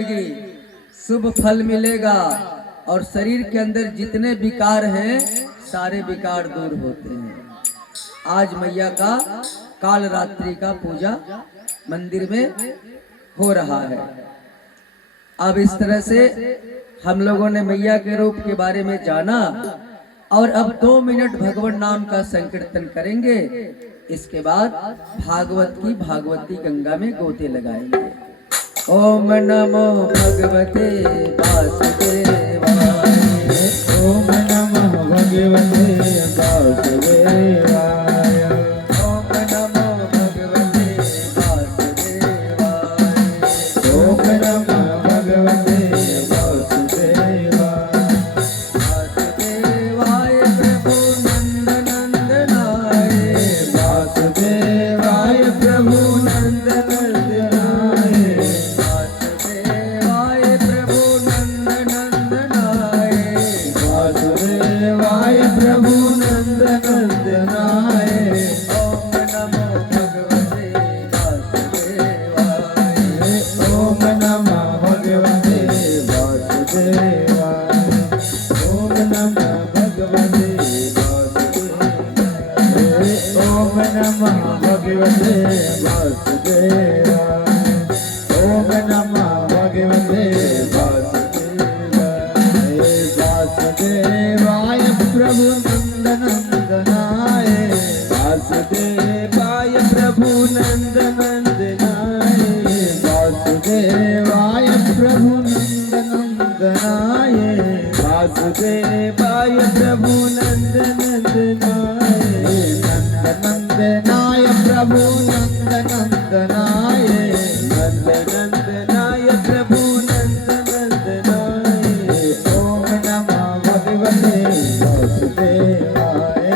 शुभ फल मिलेगा और शरीर के अंदर जितने विकार हैं सारे विकार दूर होते हैं। आज मैया का काल रात्रि का पूजा मंदिर में हो रहा है। अब इस तरह से हम लोगों ने मैया के रूप के बारे में जाना और अब 2 मिनट भगवान नाम का संकीर्तन करेंगे। इसके बाद भागवत की भागवती गंगा में गोते लगाएंगे। ओम नमो भगवते वासुदेवाय। ओम नमो भगवते वासुदेवाय। ओम नमो भगवते वासुदेवाय। ओम नमो भगवते वासुदेवाय। वासुदेवाय प्रभु नंद नंदनाय। वासुदेवाय प्रभु नंद नंदनाय। वासुदेवाय प्रभु नंद नंदनाय। वासुदेवाय प्रभु नंद नंदनाय। ओम नमो भगवते वासुदेवाय। ओम नमो भगवते वासुदेवाय। ओम नमो भगवते वासुदेवाय। ओम नमो भगवते वासुदेवाय। ओम नमो भगवते वासुदेवाय। वासुदेवाय प्रभु नंद नंदनाय। वासुदेवाय प्रभु नंद नंदनाय। वासुदेवाय प्रभु नंद नंदनाय। वासुदेवाय प्रभु नंद नंदनाय। नंद नंदनाय प्रभु नंद नंदनाय। नंद नंदनाय प्रभु नंद नंदनाय। ओम नमो भगवते वासुदेवाय।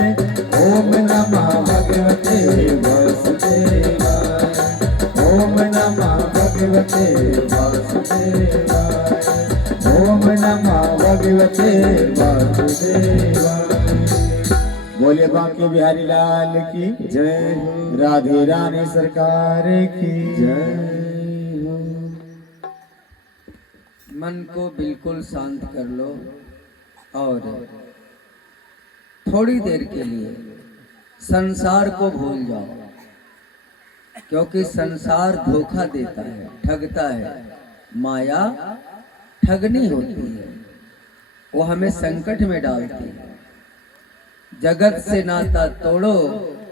ओम नमो भगवते वासुदेवाय। ओम नमो भगवते वासुदेवाय। ओम नमो भगवते वासुदेवाय। बोले बांके बिहारी लाल की जय। राधे रानी सरकार की जय। मन को बिल्कुल शांत कर लो और थोड़ी देर के लिए संसार को भूल जाओ, क्योंकि संसार धोखा देता है, ठगता है। माया ठगनी होती है, वो हमें संकट में डालती है। जगत से नाता तोड़ो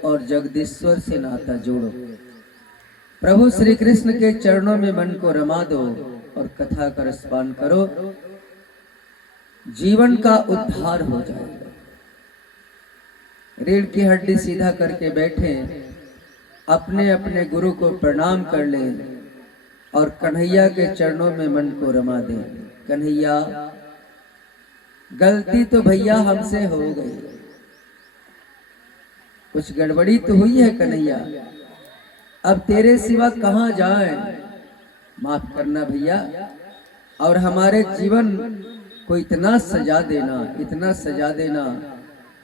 और जगदीश्वर से नाता जोड़ो। प्रभु श्री कृष्ण के चरणों में मन को रमा दो और कथा का रसपान करो। जीवन का उद्धार हो जाएगा। रीढ़ की हड्डी सीधा करके बैठे, अपने अपने गुरु को प्रणाम कर ले और कन्हैया के चरणों में मन को रमा दे। कन्हैया, गलती तो भैया हमसे हो गई, कुछ गड़बड़ी तो हुई है कन्हैया, अब तेरे सिवा कहाँ जाएं, माफ करना भैया। और हमारे जीवन को इतना सजा देना, इतना सजा देना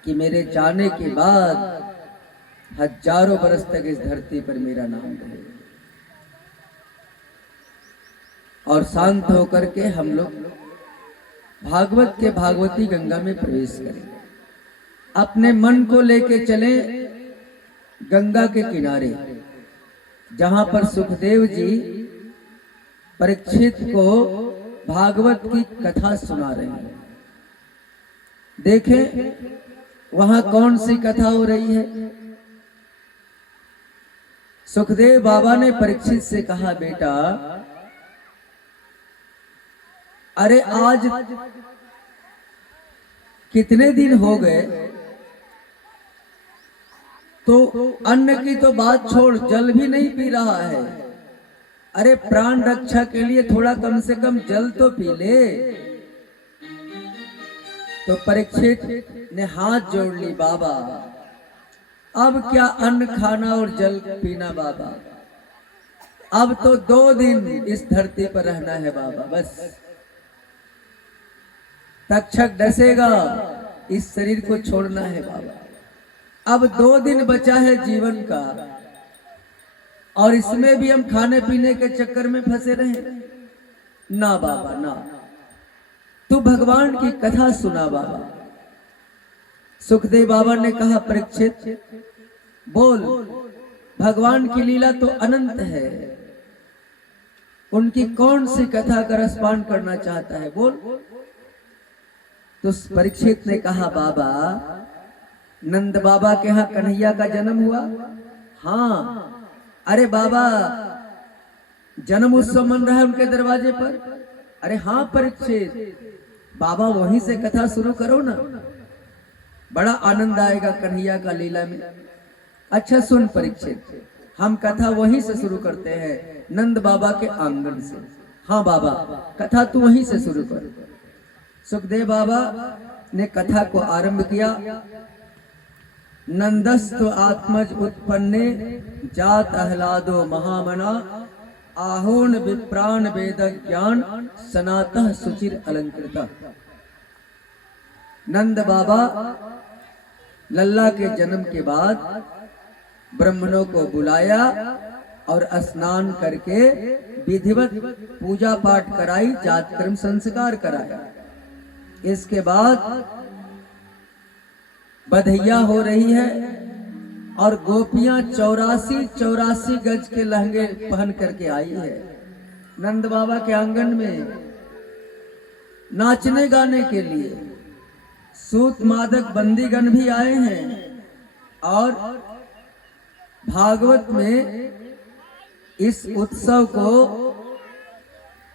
कि मेरे जाने के बाद हजारों बरस तक इस धरती पर मेरा नाम रहे। और शांत होकर के हम लोग भागवत के भागवती गंगा में प्रवेश करें। अपने मन को लेके चले गंगा के किनारे, जहां पर सुखदेव जी परीक्षित को भागवत की कथा सुना रहे हैं। देखें वहां कौन सी कथा हो रही है। सुखदेव बाबा ने परीक्षित से कहा, बेटा अरे आज कितने दिन हो गए, तो अन्न की तो बात छोड़, जल भी नहीं पी रहा है। अरे प्राण रक्षा के लिए थोड़ा कम से कम जल तो पी ले। तो परीक्षित ने हाथ जोड़ ली, बाबा अब क्या अन्न खाना और जल पीना बाबा, अब तो 2 दिन इस धरती पर रहना है बाबा, बस। तक्षक डसेगा, इस शरीर को छोड़ना है बाबा। अब 2 दिन बचा है जीवन का और इसमें भी हम खाने पीने के चक्कर में फंसे रहे। ना बाबा ना, तू भगवान की कथा सुना बाबा। सुखदेव बाबा ने कहा परीक्षित बोल, भगवान की लीला तो अनंत है, उनकी कौन सी कथा का रसपान करना चाहता है, बोल। तो परीक्षित ने कहा बाबा, नंद बाबा के यहाँ कन्हैया का जन्म हुआ। हाँ, अरे बाबा जन्म उत्सव मन रहा है उनके दरवाजे पर। अरे हाँ परीक्षित, बाबा वहीं से कथा शुरू करो ना, बड़ा आनंद आएगा कन्हैया का लीला में। अच्छा सुन परीक्षित, हम कथा वहीं से शुरू करते हैं, नंद बाबा के आंगन से। हाँ बाबा, कथा तू वहीं से शुरू कर। सुखदेव बाबा ने कथा को आरंभ किया। नंदस्तु आत्मज उत्पन्ने जात आह्लादो महामना, आहोन विप्राण वेद ज्ञान सनातः सुचिर अलंकृता। नंद बाबा लल्ला के जन्म के बाद ब्राह्मणों को बुलाया और स्नान करके विधिवत पूजा पाठ कराई, जातकर्म संस्कार कराया। इसके बाद बधैया हो रही है और गोपियां 84 गज के लहंगे पहन करके आई है नंद बाबा के आंगन में नाचने गाने के लिए। सूत मादक बंदीगण भी आए हैं और भागवत में इस उत्सव को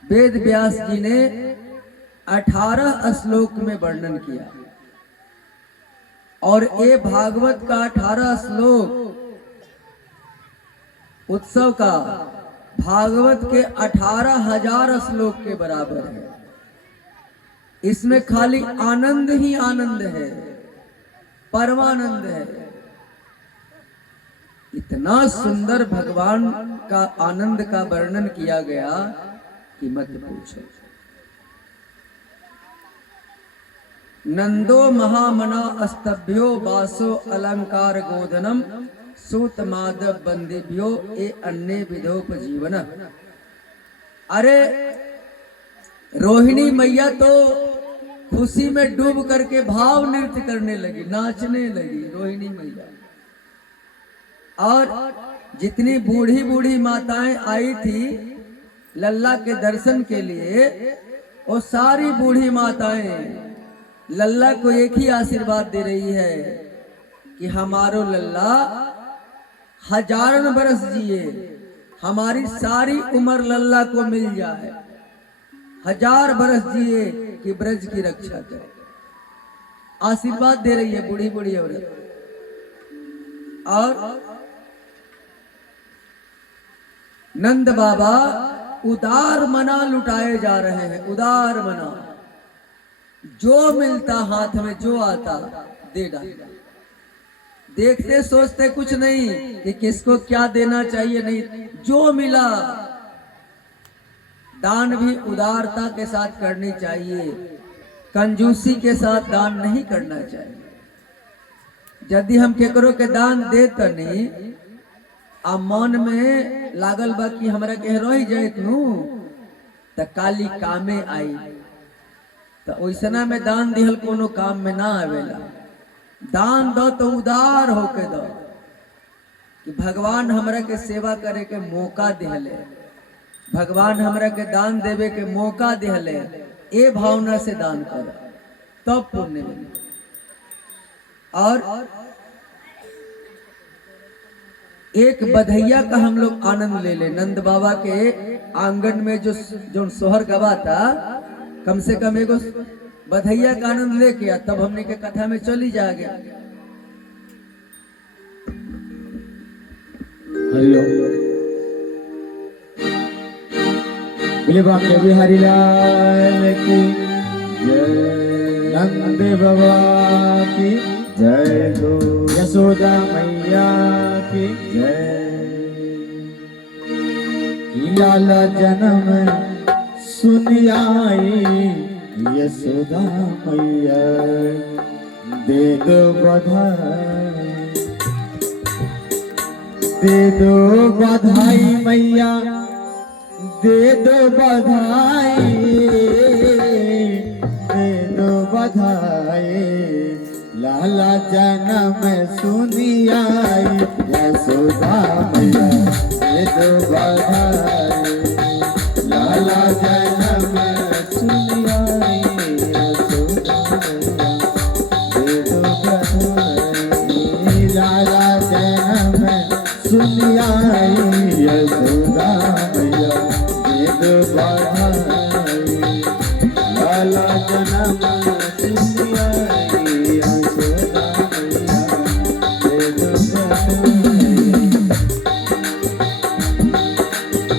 वेद व्यास जी ने 18 श्लोक में वर्णन किया और ये भागवत का 18 श्लोक उत्सव का भागवत के 18,000 श्लोक के बराबर है। इसमें खाली आनंद ही आनंद है, परमानंद है। इतना सुंदर भगवान का आनंद का वर्णन किया गया कि मत पूछो। नंदो महामना अस्तभ्यो वासो अलंकार गोधनम सूत माधव बंदीभ्यो ए अन्य विधोपजीवन। अरे रोहिणी मैया तो खुशी में डूब करके भाव नृत्य करने लगी, नाचने लगी रोहिणी मैया। और जितनी बूढ़ी बूढ़ी माताएं आई थी लल्ला के दर्शन के लिए, वो सारी बूढ़ी माताएं लल्ला को एक ही आशीर्वाद दे रही है कि हमारो लल्ला हजारों बरस जिए, हमारी सारी उम्र लल्ला को मिल जाए, 1000 बरस जिए कि ब्रज की रक्षा करे। आशीर्वाद दे रही है बूढ़ी बूढ़ी औरत। और नंद बाबा उदार मना लुटाए जा रहे हैं, उदार मना। जो मिलता हाथ में, जो आता दे डालता। देखते सोचते कुछ नहीं कि किसको क्या देना चाहिए, नहीं, जो मिला। दान भी उदारता के साथ करनी चाहिए, कंजूसी के साथ दान नहीं करना चाहिए। यदि हम केकरो के दान दे तनी आ मन में लागल बा कि हमरा के रह जाइत नु त काली कामे आई, तो ओइसना में दान दिहल कोनो काम में ना आवेला। दान दो तो उदार होके दो कि भगवान हमरा के सेवा करे के मौका दिहले, भगवान हमरा के दान देवे के मौका दिहले, ए भावना से दान करो तब पुण्य मिले। और एक बधैया का हम लोग आनंद ले ले। नंद बाबा के आंगन में जो सोहर गवा था, कम से कम एगो बधैया का आनंद लेके आ, तब हमने के कथा में चली जाएगा। हरिओम बिहारी लाल की जय, नंद बाबा की जय हो, यशोदा मैया की जय। लाला जन्म सुन आई यशोदा मैया, दे दो बधाई, दे दो बधाई मैया, दे दो बधाई, दे दो बधाई, लाला जन्म सुनी आई यशोदा मैया, दे दो बधाई, लाला जन्म सुनी आई यशोदा मैया, दे दो बधाई, लाला जन्म सुनी आई यशोदा मैया, दे दो बधाई, लाला जन्म सुनी